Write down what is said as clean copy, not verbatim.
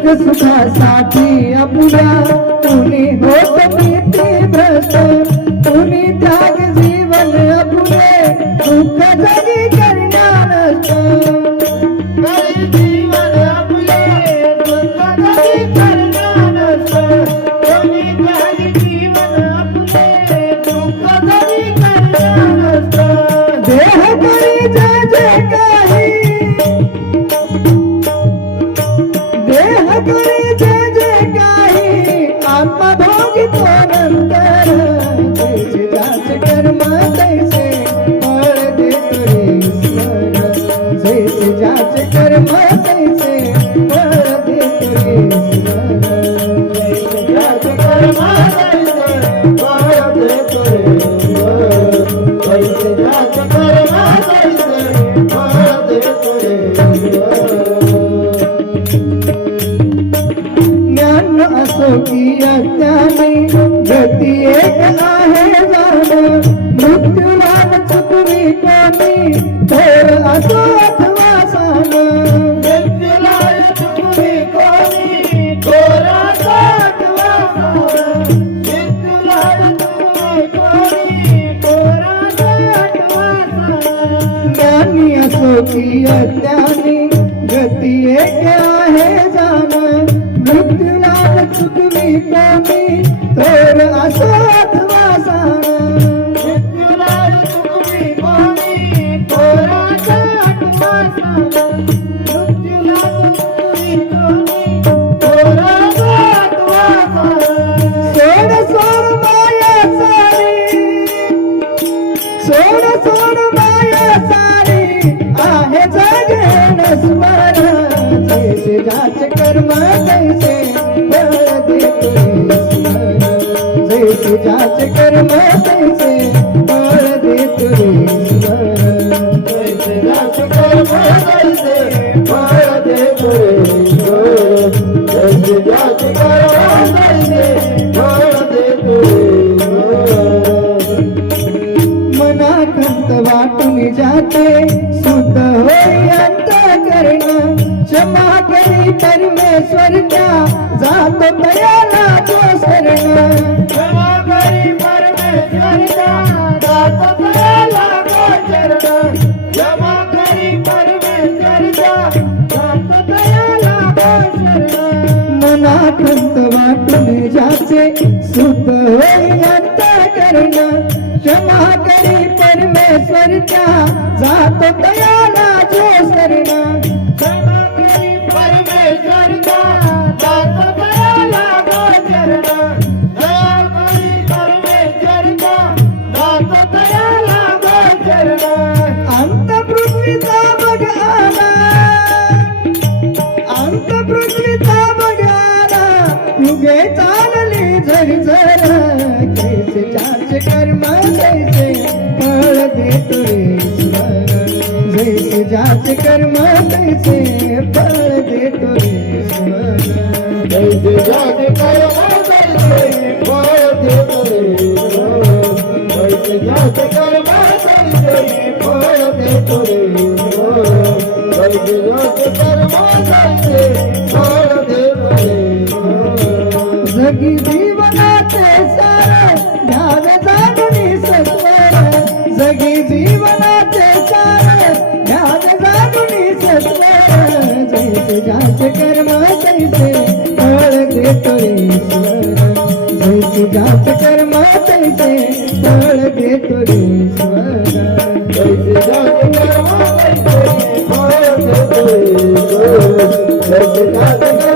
सुख सुखासाठी आपल्या कुणी होत भीती भ्रष्ट कुणी त्याग जीवन आपले दुःख जगी करण्या नष्ट जीवन आपले दुःख जगी करण्या नष्ट कोणी त्याग जीवन आपले दुःख जगी करण्या नष्ट देह करी जय जय काही देह करी जय जय काही आत्मा भोगितो नंतर जैसे जाच कर्म तैसे फळ देतो रे ईश्वर जैसे जाच कर्म तैसे फळ देतो रे ईश्वर जैसे जाच कर्म तैसे फळ देतो रे ईश्वर जैसे जाच कर्म तैसे फळ देतो रे ईश्वर ज्ञान असो की अज्ञानी गती एक आहे जाण मृत्यूलाभ चुकवी कोणी थोर असो अथवा सान मृत्यूलाभ चुकवी कोणी थोर असो अथवा सान मृत्यूलाभ चुकवी कोणी थोर असो अथवा सान ज्ञानी असो की अज्ञानी गती एक आहे जाण मृत्यूलाभ चुकवी कोणी थोर असो अथवा सान मृत्यूलाभ चुकवी कोणी थोर असो अथवा सान मृत्यूलाभ चुकवी कोणी थोर असो अथवा सान सोड सोड माया सारी सोड सोड माया सारी आहे जगे नस्वर जैसे जाच कर्म तैसे फळ देतो ईश्वर जैसे जाच कर्म तैसे फळ देतो ईश्वर जैसे जाच कर्म तैसे फळ देतो रे ईश्वर जैसे जाच कर्म तैसे फळ देतो रे ईश्वर मना खंत वाटून जाते सुत होई अंतःकरण क्षमा करी परमेश्वर त्या जातो तयाला तो शरण क्षमा करी परमेश्वर का दातो तयाला को चरण क्षमा करी परमेश्वर का दातो तयाला को शरण मना खंत वाटून जाते सुत होई अंतःकरण क्षमा करी परमेश्वर त्या जातो तयाला जो शरण क्षमा करी परमेश्वर का दातो तयाला को चरण दया करी परमेश्वर का दातो तयाला को चरण अंत पृथ्वीचा बघ आला अंत पृथ्वीचा बघ आला युगे चालली झरझर कैसे जाच कर्म कैसे फळ देतो ईश्वर जैसे जाच कर्म कैसे फळ देतो ईश्वर जैसे जाच कर्म तैसे फळ देतो रे ईश्वर जैसे जाच कर्म तैसे फळ देतो रे ईश्वर जैसे जाच कर्म तैसे फळ देतो रे ईश्वर जगी जीवनाचे सार ध्यान जाणून सत्वर जगी जीवनाचे सार ध्यान जाणून सत्वर जैसे जाच कर्म तैसे फळ देतो ईश्वर जैसे जाच कर्म तैसे फळ देतो ईश्वर जैसे जाच कर्म तैसे फळ देतो रे ईश्वर जैसे जाच